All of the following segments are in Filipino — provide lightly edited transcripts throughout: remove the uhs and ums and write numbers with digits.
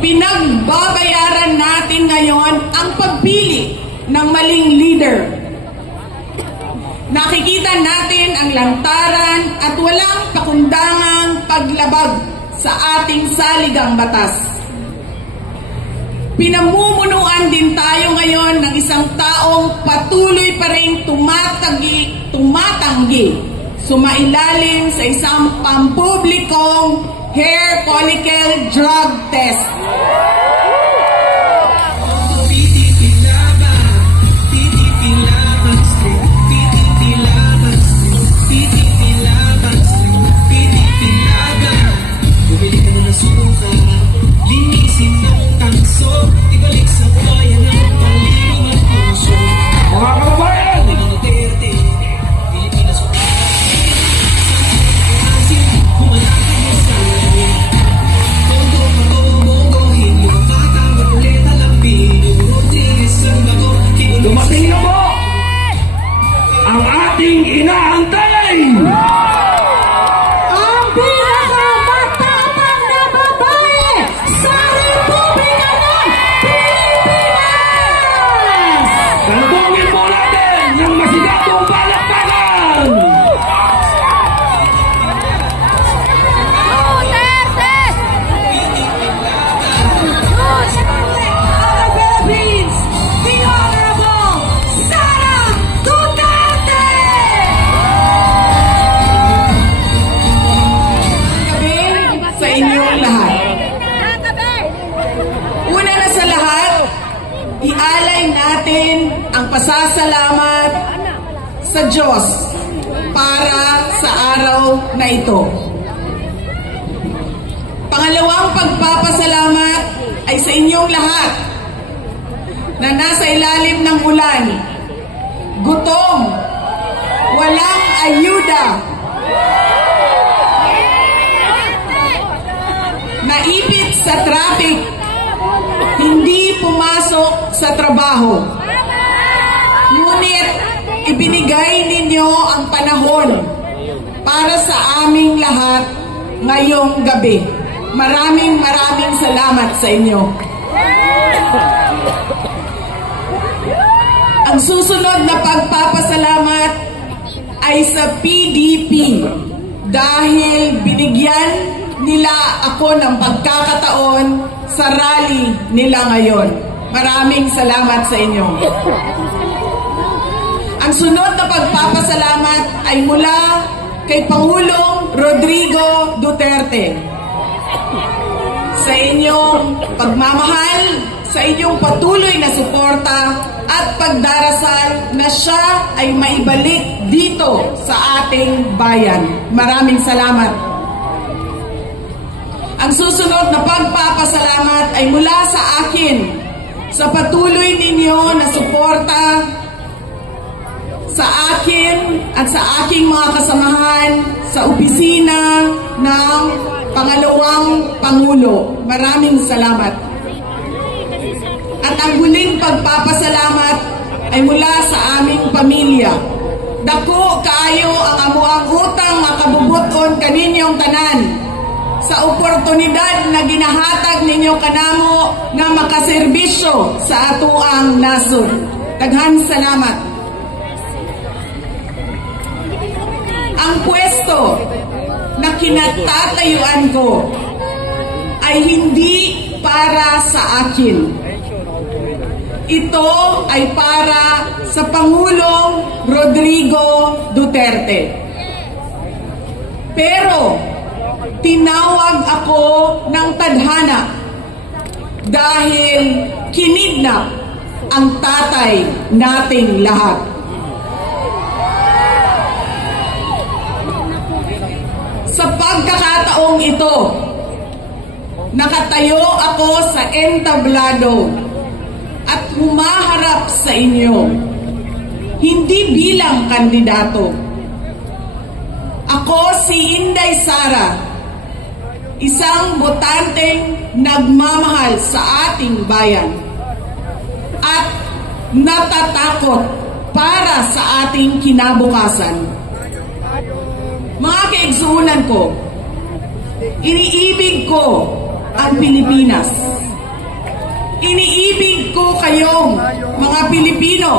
Pinagbabayaran natin ngayon ang pagpili ng maling leader. Nakikita natin ang lantaran at walang pakundangang paglabag sa ating saligang batas. Pinamumunuan din tayo ngayon ng isang taong patuloy pa rin tumatanggi, sumailalim sa isang pampublikong hair follicle drug test. Ialay natin ang pasasalamat sa Diyos para sa araw na ito. Pangalawang pagpapasalamat ay sa inyong lahat na nasa ilalim ng ulan, gutom, walang ayuda, naipit sa traffic, hindi pumasok sa trabaho. Ngunit ibinigay ninyo ang panahon para sa aming lahat ngayong gabi. Maraming salamat sa inyo. Ang susunod na pagpapasalamat ay sa PDP dahil binigyan nila ako ng pagkakataon sa rally nila ngayon. Maraming salamat sa inyo. Ang sunod na pagpapasalamat ay mula kay Pangulong Rodrigo Duterte. Sa inyong pagmamahal, sa inyong patuloy na suporta at pagdarasal na siya ay maibalik dito sa ating bayan. Maraming salamat. Ang susunod na pagpapasalamat ay mula sa akin, sa patuloy ninyo na suporta sa akin at sa aking mga kasamahan sa opisina ng Pangalawang Pangulo. Maraming salamat. At ang huling pagpapasalamat ay mula sa aming pamilya. Dako kaayo ang amuang utang makabubuton kaninyong tanan sa oportunidad na ginahatag ninyo kanamo na makaserbisyo sa atuang nasod. Daghan salamat. Ang pwesto na kinatatayuan ko ay hindi para sa akin. Ito ay para sa Pangulong Rodrigo Duterte. Pero tinawag ako ng tadhana dahil kinidnap ang tatay nating lahat. Sa pagkakataong ito, nakatayo ako sa entablado at humaharap sa inyo, hindi bilang kandidato. Ako si Inday Sara, isang botanteng nagmamahal sa ating bayan at natatakot para sa ating kinabukasan. Mga kaigsuunan ko, iniibig ko ang Pilipinas. Iniibig ko kayong mga Pilipino.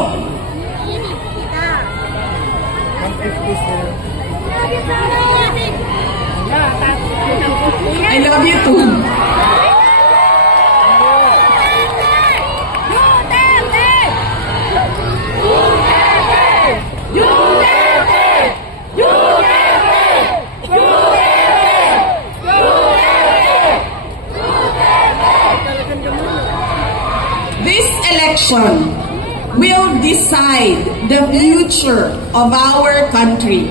I love you too. This election will decide the future of our country.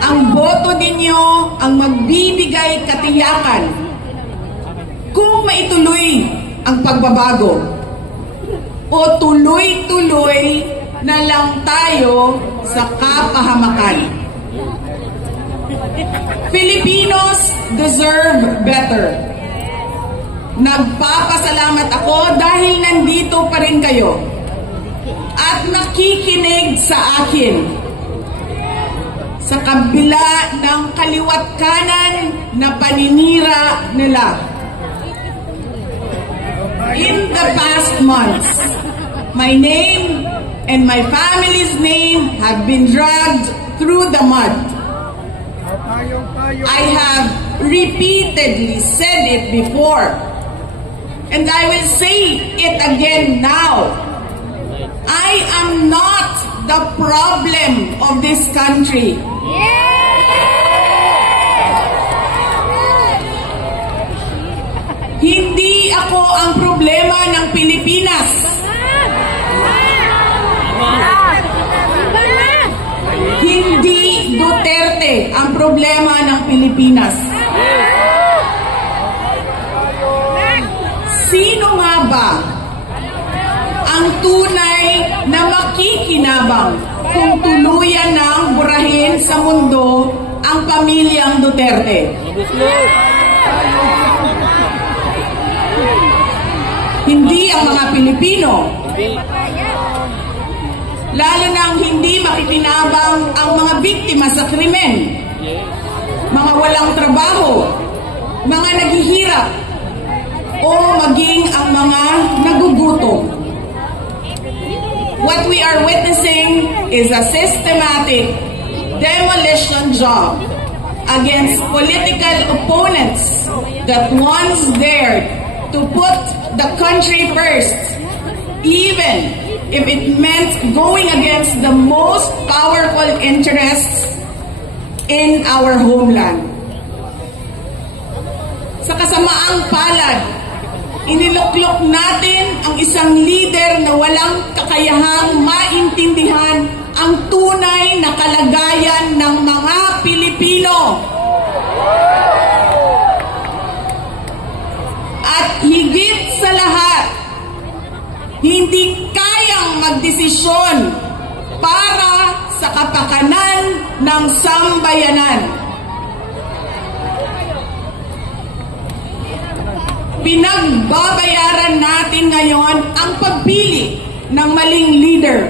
Ang boto ninyo ang magbibigay katiyakan kung maituloy ang pagbabago o tuloy-tuloy na lang tayo sa kapahamakan. Filipinos deserve better. Nagpapasalamat ako dahil nandito pa rin kayo at nakikinig sa akin sa kabila ng kaliwat kanan na paninira nila. In the past months, my name and my family's name have been dragged through the mud. I have repeatedly said it before, and I will say it again now. I am not the problem of this country. Hindi ako ang problema ng Pilipinas. Hindi Duterte ang problema ng Pilipinas. Sino nga ba ang tunay na makikinabang kung tuluyan ng burahin sa mundo ang pamilyang Duterte? Hindi ang mga Pilipino. Lalo nang hindi makikinabang ang mga biktima sa krimen, mga walang trabaho, mga naghihirap, o maging ang mga nagugutom. What we are witnessing is a systematic demolition job against political opponents that once dared to put the country first, even if it meant going against the most powerful interests in our homeland. Sa kasamaang palad, iniluklok natin ang isang leader na walang kakayahang maintindihan ang tunay na kalagayan ng mga Pilipino. At higit sa lahat, hindi kayang magdesisyon para sa kapakanan ng sambayanan. Pinagbabayaran natin ngayon ang pagpili ng maling leader.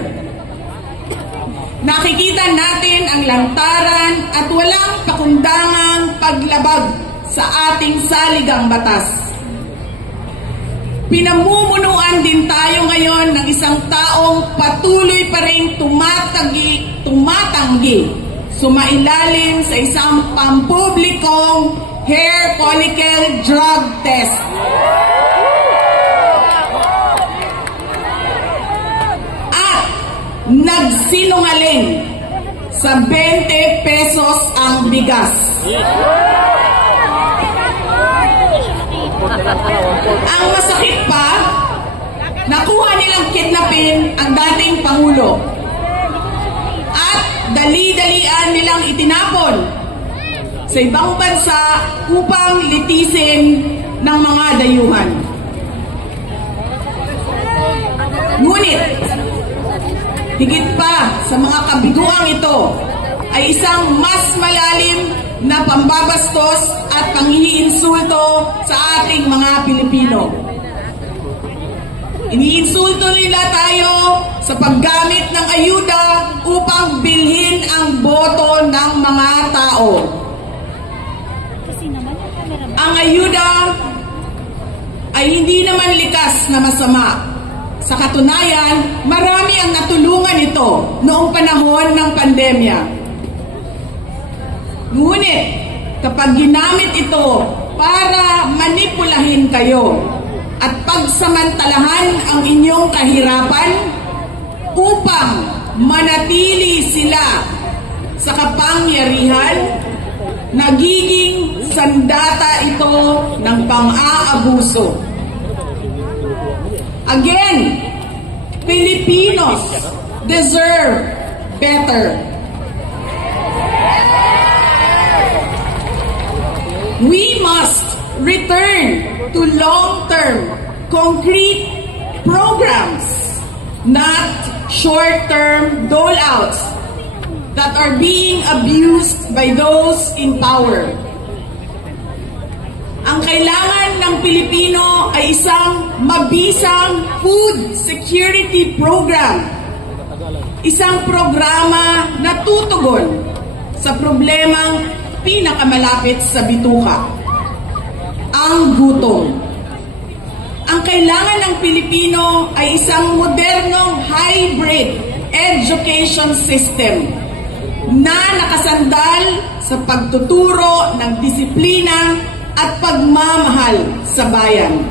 Nakikita natin ang lantaran at walang pakundangang paglabag sa ating saligang batas. Pinamumunuan din tayo ngayon ng isang taong patuloy pa rin tumatanggi, sumailalim sa isang pampublikong hair follicle drug test. At nagsinungaling sa 20 pesos ang bigas. Ang masakit pa, nakuha nilang kidnapin ang dating Pangulo at dali-dalian nilang itinapon sa ibang bansa upang litisin ng mga dayuhan. Ngunit, higit pa sa mga kabiguang ito ay isang mas malalim na pambabastos at panghihinsulto sa ating mga Pilipino. Iniinsulto nila tayo sa paggamit ng ayuda upang bilhin ang boto ng mga tao. Ang ayuda ay hindi naman likas na masama. Sa katunayan, marami ang natulungan ito noong panahon ng pandemya. Ngunit, kapag ginamit ito para manipulahin kayo at pagsamantalahan ang inyong kahirapan upang manatili sila sa kapangyarihan, nagiging sandata ito ng pang-aabuso. Again, Filipinos deserve better. We must return to long-term, concrete programs, not short-term dole-outs that are being abused by those in power. Ang kailangan ng Pilipino ay isang mabisang food security program. Isang programa na tutugon sa problemang pinakamalapit sa bituka, ang gutom. Ang kailangan ng Pilipino ay isang modernong hybrid education system na nakasandal sa pagtuturo ng disiplina at pagmamahal sa bayan.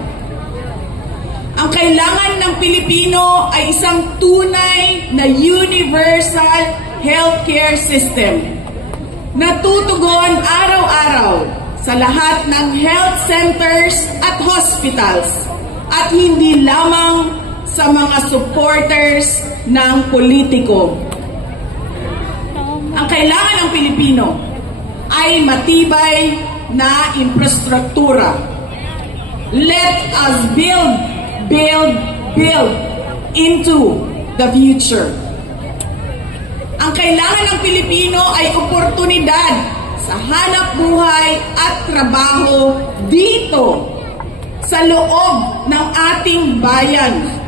Ang kailangan ng Pilipino ay isang tunay na universal healthcare system na tutugon araw-araw sa lahat ng health centers at hospitals at hindi lamang sa mga supporters ng politiko. Ang kailangan ng Pilipino ay matibay na infrastruktura. Let us build into the future. Ang kailangan ng Pilipino ay oportunidad sa hanap buhay at trabaho dito sa loob ng ating bayan.